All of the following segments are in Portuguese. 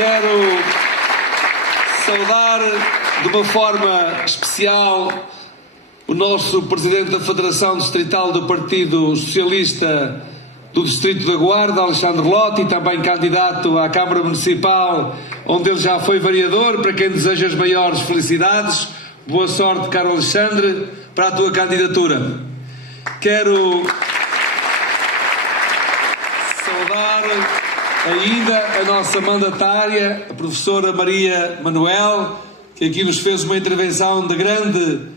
Quero saudar de uma forma especial o nosso Presidente da Federação Distrital do Partido Socialista do Distrito da Guarda, Alexandre Lotti, também candidato à Câmara Municipal, onde ele já foi vereador, para quem deseja as maiores felicidades. Boa sorte, caro Alexandre, para a tua candidatura. Quero saudar ainda a nossa mandatária, a professora Maria Manuel, que aqui nos fez uma intervenção de grande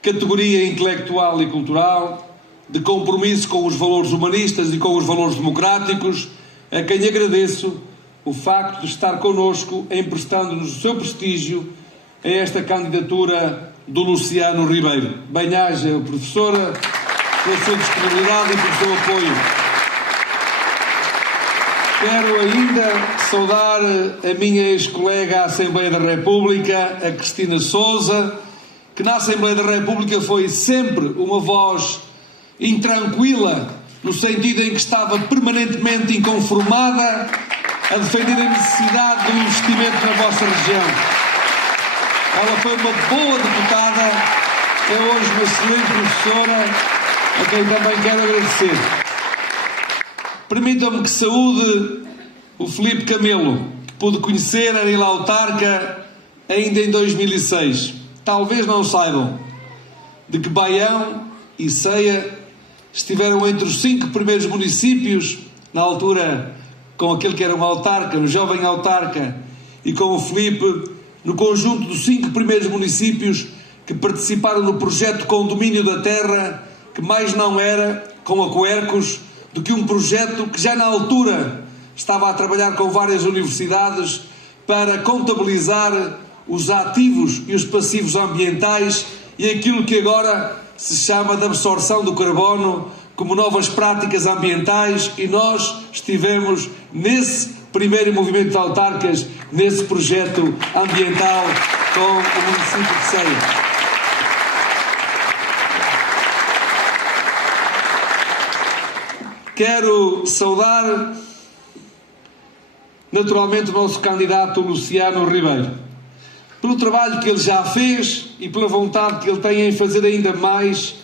categoria intelectual e cultural, de compromisso com os valores humanistas e com os valores democráticos, a quem agradeço o facto de estar connosco, emprestando-nos o seu prestígio a esta candidatura do Luciano Ribeiro. Bem-aja, professora, pela sua disponibilidade e pelo seu apoio. Quero ainda saudar a minha ex-colega à Assembleia da República, a Cristina Sousa, que na Assembleia da República foi sempre uma voz intranquila, no sentido em que estava permanentemente inconformada a defender a necessidade do investimento na vossa região. Ela foi uma boa deputada, é hoje uma excelente professora, a quem também quero agradecer. Permitam-me que saúde o Filipe Camelo, que pude conhecer, era ele autarca ainda em 2006. Talvez não saibam de que Baião e Ceia estiveram entre os 5 primeiros municípios, na altura com aquele que era um autarca, um jovem autarca, e com o Filipe, no conjunto dos 5 primeiros municípios que participaram no projeto Condomínio da Terra, que mais não era, com a Coercos, do que um projeto que já na altura estava a trabalhar com várias universidades para contabilizar os ativos e os passivos ambientais e aquilo que agora se chama de absorção do carbono como novas práticas ambientais, e nós estivemos nesse primeiro movimento de autarcas, nesse projeto ambiental com o município de Ceia. Quero saudar naturalmente o nosso candidato Luciano Ribeiro, pelo trabalho que ele já fez e pela vontade que ele tem em fazer ainda mais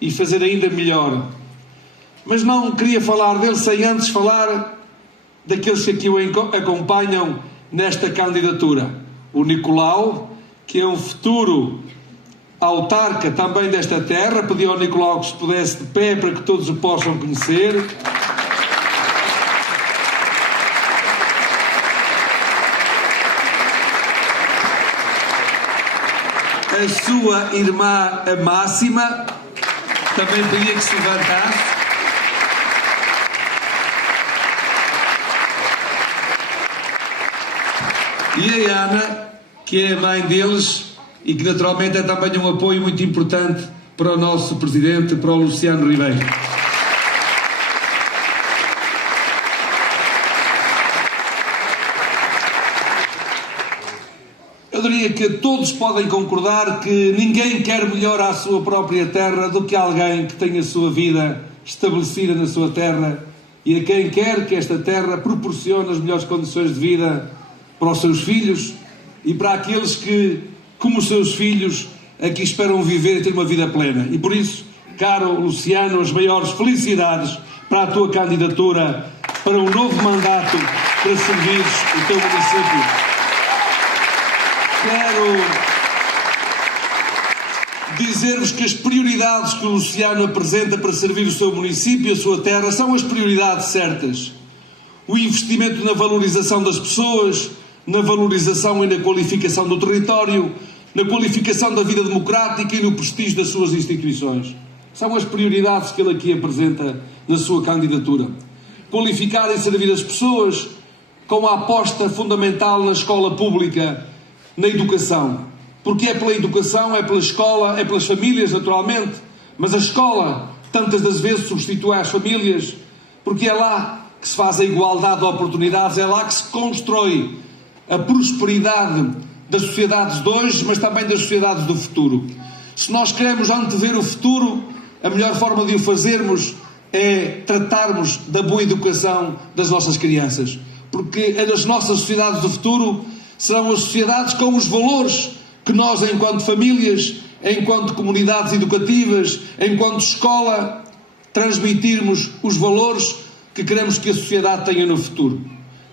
e fazer ainda melhor. Mas não queria falar dele sem antes falar daqueles que aqui o acompanham nesta candidatura. O Nicolau, que é um futuro autarca também desta terra. Pedi ao Nicolau que se pudesse de pé para que todos o possam conhecer. A sua irmã, a Máxima, também pedia que se levantasse. E a Ana, que é a mãe deles e que naturalmente é também um apoio muito importante para o nosso Presidente, para o Luciano Ribeiro. Eu diria que todos podem concordar que ninguém quer melhor à sua própria terra do que alguém que tenha a sua vida estabelecida na sua terra e a quem quer que esta terra proporcione as melhores condições de vida para os seus filhos e para aqueles que, como os seus filhos, aqui esperam viver e ter uma vida plena. E por isso, caro Luciano, as maiores felicidades para a tua candidatura para um novo mandato para servires o teu município. Quero dizer-vos que as prioridades que o Luciano apresenta para servir o seu município e a sua terra são as prioridades certas. O investimento na valorização das pessoas, na valorização e na qualificação do território, na qualificação da vida democrática e no prestígio das suas instituições. São as prioridades que ele aqui apresenta na sua candidatura. Qualificar e servir as pessoas com a aposta fundamental na escola pública, na educação. Porque é pela educação, é pela escola, é pelas famílias, naturalmente, mas a escola, tantas das vezes, substitui as famílias, porque é lá que se faz a igualdade de oportunidades, é lá que se constrói a prosperidade das sociedades de hoje, mas também das sociedades do futuro. Se nós queremos antever o futuro, a melhor forma de o fazermos é tratarmos da boa educação das nossas crianças. porque as nossas sociedades do futuro serão as sociedades com os valores que nós, enquanto famílias, enquanto comunidades educativas, enquanto escola, transmitirmos os valores que queremos que a sociedade tenha no futuro.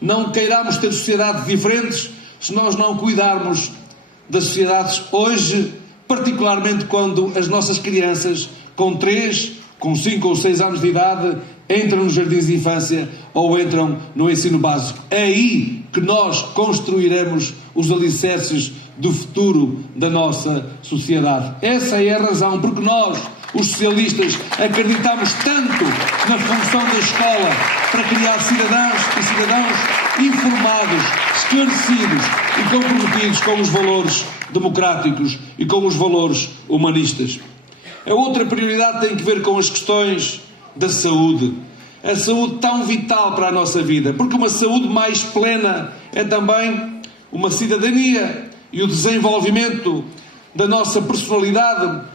Não queiramos ter sociedades diferentes se nós não cuidarmos das sociedades hoje, particularmente quando as nossas crianças, com 3, com 5 ou 6 anos de idade, entram nos jardins de infância ou entram no ensino básico. É aí que nós construiremos os alicerces do futuro da nossa sociedade. Essa é a razão porque nós, os socialistas, acreditamos tanto na função da escola para criar cidadãos e cidadãos informados, esclarecidos e comprometidos com os valores democráticos e com os valores humanistas. A outra prioridade tem que ver com as questões da saúde. A saúde tão vital para a nossa vida, porque uma saúde mais plena é também uma cidadania e o desenvolvimento da nossa personalidade,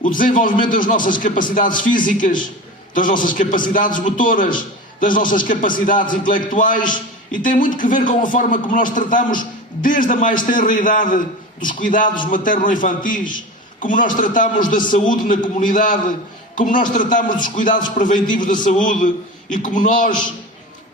o desenvolvimento das nossas capacidades físicas, das nossas capacidades motoras, das nossas capacidades intelectuais, e tem muito que ver com a forma como nós tratamos desde a mais tenra idade dos cuidados materno-infantis, como nós tratamos da saúde na comunidade, como nós tratamos dos cuidados preventivos da saúde e como nós,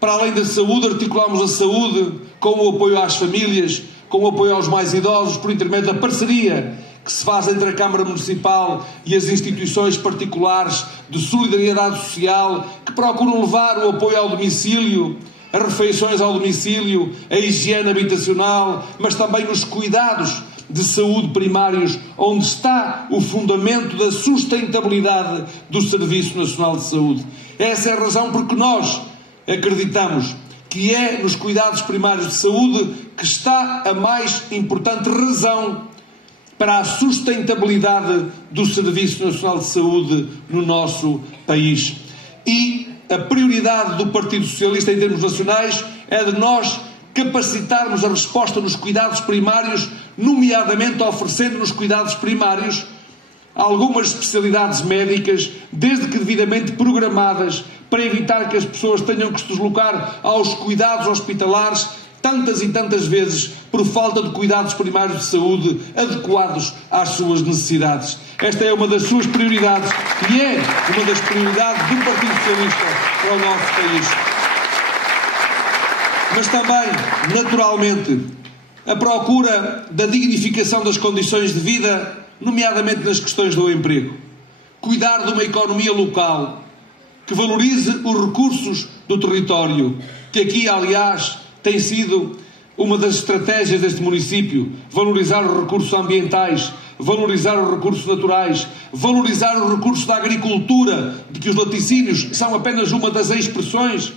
para além da saúde, articulamos a saúde com o apoio às famílias, com o apoio aos mais idosos, por intermédio da parceria que se faz entre a Câmara Municipal e as instituições particulares de solidariedade social que procuram levar o apoio ao domicílio, as refeições ao domicílio, a higiene habitacional, mas também os cuidados de saúde primários, onde está o fundamento da sustentabilidade do Serviço Nacional de Saúde. Essa é a razão porque nós acreditamos que é nos cuidados primários de saúde que está a mais importante razão para a sustentabilidade do Serviço Nacional de Saúde no nosso país. E a prioridade do Partido Socialista em termos nacionais é de nós capacitarmos a resposta nos cuidados primários, nomeadamente oferecendo nos cuidados primários algumas especialidades médicas, desde que devidamente programadas, para evitar que as pessoas tenham que se deslocar aos cuidados hospitalares tantas e tantas vezes por falta de cuidados primários de saúde adequados às suas necessidades. Esta é uma das suas prioridades e é uma das prioridades do Partido Socialista para o nosso país. Mas também, naturalmente, a procura da dignificação das condições de vida, nomeadamente nas questões do emprego. Cuidar de uma economia local que valorize os recursos do território, que aqui, aliás, tem sido uma das estratégias deste município: valorizar os recursos ambientais, valorizar os recursos naturais, valorizar os recursos da agricultura, de que os laticínios são apenas uma das expressões,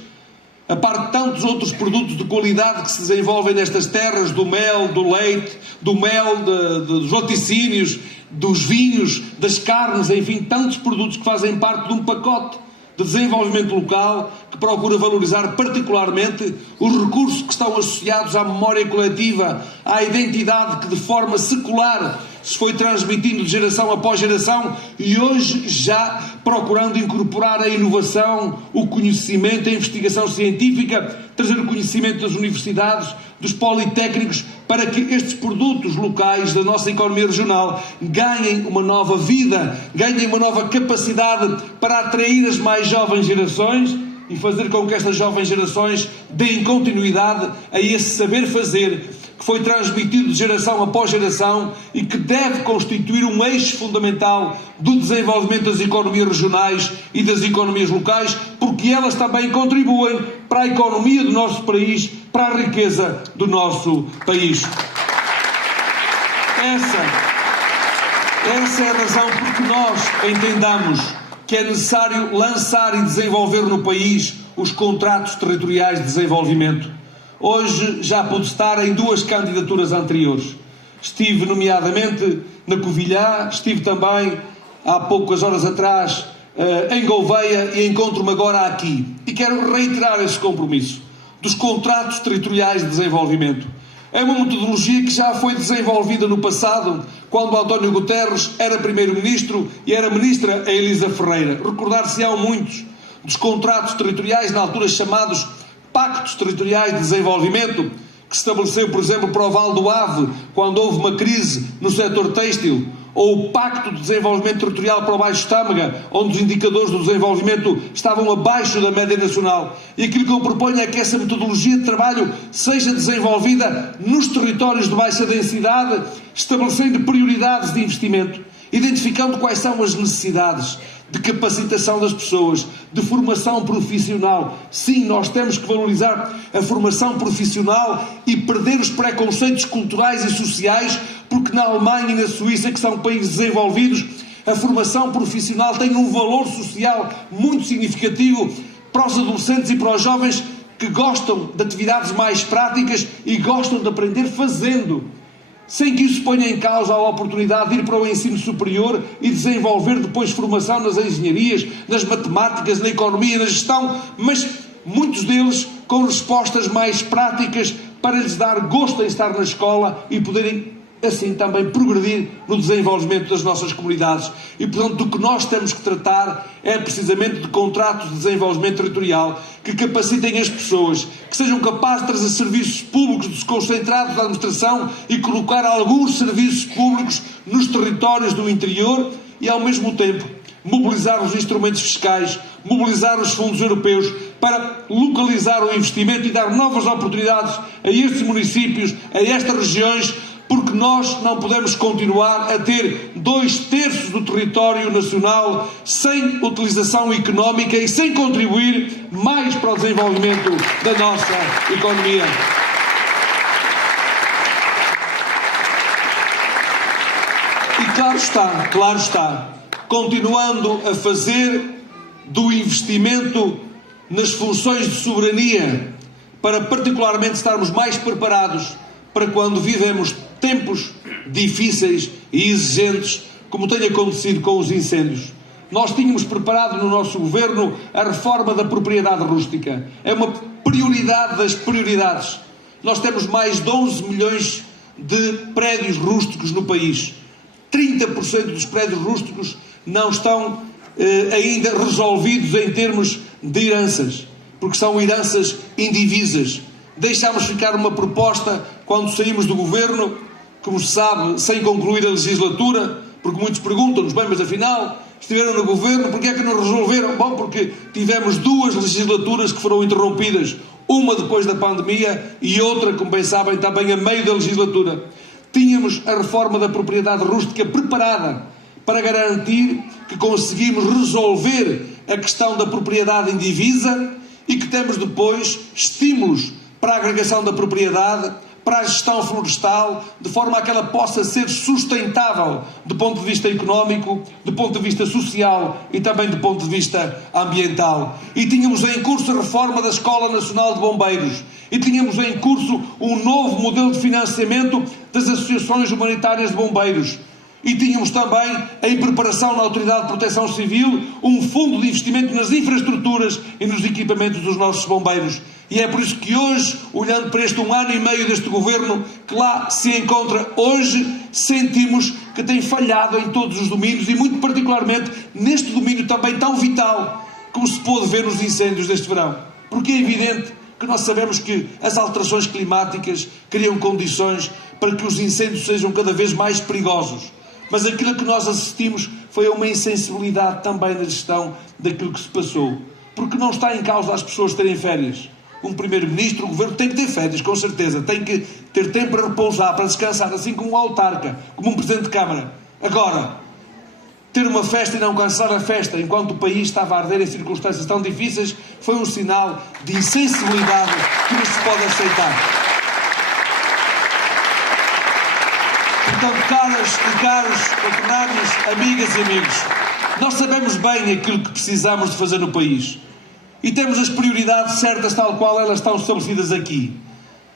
a par de tantos outros produtos de qualidade que se desenvolvem nestas terras, do mel, do leite, do mel, dos laticínios, dos vinhos, das carnes, enfim, tantos produtos que fazem parte de um pacote de desenvolvimento local que procura valorizar particularmente os recursos que estão associados à memória coletiva, à identidade que de forma secular se foi transmitindo de geração após geração e hoje já procurando incorporar a inovação, o conhecimento, a investigação científica, trazer o conhecimento das universidades, dos politécnicos, para que estes produtos locais da nossa economia regional ganhem uma nova vida, ganhem uma nova capacidade para atrair as mais jovens gerações e fazer com que estas jovens gerações deem continuidade a esse saber fazer que foi transmitido de geração após geração e que deve constituir um eixo fundamental do desenvolvimento das economias regionais e das economias locais, porque elas também contribuem para a economia do nosso país, para a riqueza do nosso país. Essa é a razão porque nós entendamos que é necessário lançar e desenvolver no país os contratos territoriais de desenvolvimento. Hoje já pude estar em 2 candidaturas anteriores. Estive nomeadamente na Covilhã, estive também há poucas horas atrás em Gouveia e encontro-me agora aqui. E quero reiterar esse compromisso dos contratos territoriais de desenvolvimento. É uma metodologia que já foi desenvolvida no passado, quando António Guterres era Primeiro-Ministro e era Ministra a Elisa Ferreira. Recordar-se-ão muitos dos contratos territoriais, na altura chamados pactos territoriais de desenvolvimento, que se estabeleceu, por exemplo, para o Vale do Ave, quando houve uma crise no setor têxtil, ou o Pacto de Desenvolvimento Territorial para o Baixo Tâmega, onde os indicadores do desenvolvimento estavam abaixo da média nacional. E aquilo que eu proponho é que essa metodologia de trabalho seja desenvolvida nos territórios de baixa densidade, estabelecendo prioridades de investimento, identificando quais são as necessidades de capacitação das pessoas, de formação profissional. Sim, nós temos que valorizar a formação profissional e perder os preconceitos culturais e sociais, porque na Alemanha e na Suíça, que são países desenvolvidos, a formação profissional tem um valor social muito significativo para os adolescentes e para os jovens que gostam de atividades mais práticas e gostam de aprender fazendo, sem que isso ponha em causa a oportunidade de ir para o ensino superior e desenvolver depois formação nas engenharias, nas matemáticas, na economia, na gestão, mas muitos deles com respostas mais práticas para lhes dar gosto em estar na escola e poderem assim também progredir no desenvolvimento das nossas comunidades. E, portanto, do que nós temos que tratar é precisamente de contratos de desenvolvimento territorial que capacitem as pessoas, que sejam capazes de trazer serviços públicos desconcentrados da administração e colocar alguns serviços públicos nos territórios do interior e, ao mesmo tempo, mobilizar os instrumentos fiscais, mobilizar os fundos europeus para localizar o investimento e dar novas oportunidades a estes municípios, a estas regiões, porque nós não podemos continuar a ter 2/3 do território nacional sem utilização económica e sem contribuir mais para o desenvolvimento da nossa economia. E claro está, continuando a fazer do investimento nas funções de soberania para particularmente estarmos mais preparados para quando vivemos tempos difíceis e exigentes, como tem acontecido com os incêndios. Nós tínhamos preparado no nosso governo a reforma da propriedade rústica. É uma prioridade das prioridades. Nós temos mais de 11 milhões de prédios rústicos no país. 30% dos prédios rústicos não estão ainda resolvidos em termos de heranças, porque são heranças indivisas. Deixámos ficar uma proposta quando saímos do governo, como se sabe, sem concluir a legislatura, porque muitos perguntam-nos, bem, mas afinal, estiveram no governo, porque é que não resolveram? Bom, porque tivemos 2 legislaturas que foram interrompidas, uma depois da pandemia e outra, como bem sabem, também a meio da legislatura. Tínhamos a reforma da propriedade rústica preparada para garantir que conseguimos resolver a questão da propriedade indivisa e que temos depois estímulos para a agregação da propriedade, para a gestão florestal, de forma a que ela possa ser sustentável do ponto de vista económico, do ponto de vista social e também do ponto de vista ambiental. E tínhamos em curso a reforma da Escola Nacional de Bombeiros. E tínhamos em curso um novo modelo de financiamento das associações humanitárias de bombeiros. E tínhamos também, em preparação na Autoridade de Proteção Civil, um fundo de investimento nas infraestruturas e nos equipamentos dos nossos bombeiros. E é por isso que hoje, olhando para este 1 ano e meio deste governo, que lá se encontra hoje, sentimos que tem falhado em todos os domínios e muito particularmente neste domínio também tão vital, como se pôde ver nos incêndios deste verão. Porque é evidente que nós sabemos que as alterações climáticas criam condições para que os incêndios sejam cada vez mais perigosos. Mas aquilo que nós assistimos foi a uma insensibilidade também na gestão daquilo que se passou. Porque não está em causa as pessoas terem férias. Um primeiro-ministro, o governo tem que ter férias, com certeza. Tem que ter tempo para repousar, para descansar, assim como um autarca, como um presidente de Câmara. Agora, ter uma festa e não cansar a festa enquanto o país estava a arder em circunstâncias tão difíceis foi um sinal de insensibilidade que não se pode aceitar. Portanto, caras e caros patronatos, amigas e amigos, nós sabemos bem aquilo que precisamos de fazer no país. E temos as prioridades certas tal qual elas estão estabelecidas aqui.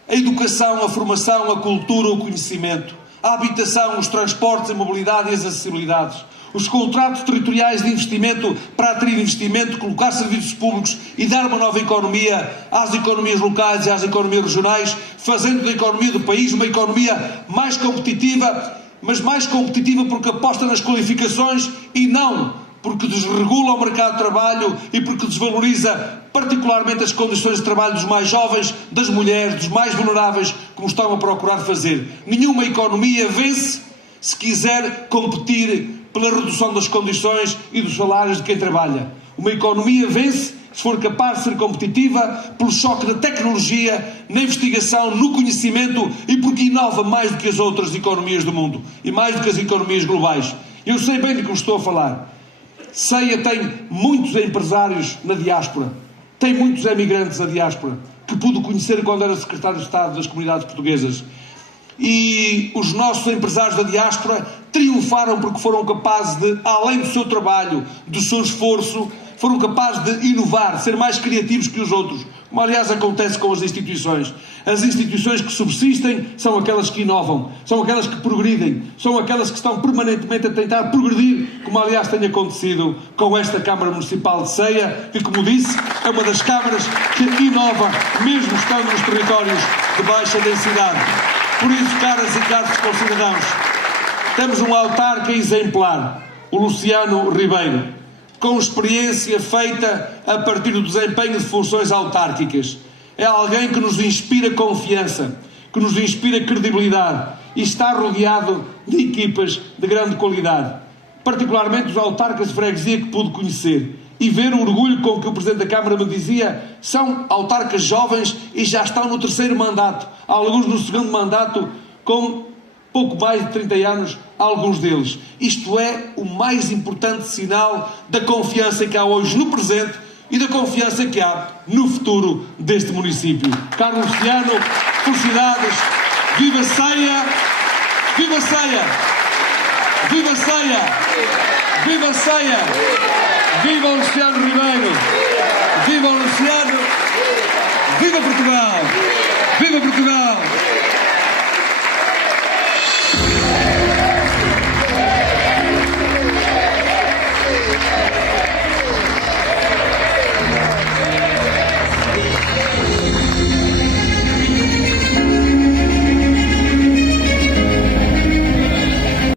A educação, a formação, a cultura, o conhecimento, a habitação, os transportes, a mobilidade e as acessibilidades. Os contratos territoriais de investimento para atrair investimento, colocar serviços públicos e dar uma nova economia às economias locais e às economias regionais, fazendo da economia do país uma economia mais competitiva, mas mais competitiva porque aposta nas qualificações e não porque desregula o mercado de trabalho e porque desvaloriza particularmente as condições de trabalho dos mais jovens, das mulheres, dos mais vulneráveis, como estão a procurar fazer. Nenhuma economia vence se quiser competir pela redução das condições e dos salários de quem trabalha. Uma economia vence se for capaz de ser competitiva pelo choque na tecnologia, na investigação, no conhecimento e porque inova mais do que as outras economias do mundo e mais do que as economias globais. Eu sei bem do que estou a falar. Ceia tem muitos empresários na diáspora, tem muitos emigrantes na diáspora, que pude conhecer quando era secretário de Estado das Comunidades Portuguesas. E os nossos empresários da diáspora triunfaram porque foram capazes de, além do seu trabalho, do seu esforço, foram capazes de inovar, ser mais criativos que os outros, como aliás acontece com as instituições. As instituições que subsistem são aquelas que inovam, são aquelas que progridem, são aquelas que estão permanentemente a tentar progredir, como aliás tem acontecido com esta Câmara Municipal de Ceia, que, como disse, é uma das câmaras que inova, mesmo estando nos territórios de baixa densidade. Por isso, caras e caros concidadãos, temos um autarca exemplar, o Luciano Ribeiro, com experiência feita a partir do desempenho de funções autárquicas. É alguém que nos inspira confiança, que nos inspira credibilidade e está rodeado de equipas de grande qualidade. Particularmente os autarcas de freguesia que pude conhecer e ver o orgulho com que o Presidente da Câmara me dizia: são autarcas jovens e já estão no 3º mandato, alguns no 2º mandato, com pouco mais de 30 anos, alguns deles. Isto é o mais importante sinal da confiança que há hoje no presente e da confiança que há no futuro deste município. Caro Luciano, felicidades, viva Ceia, viva Ceia, viva Ceia, viva Ceia, viva o Luciano Ribeiro, viva o Luciano, viva Portugal, viva Portugal.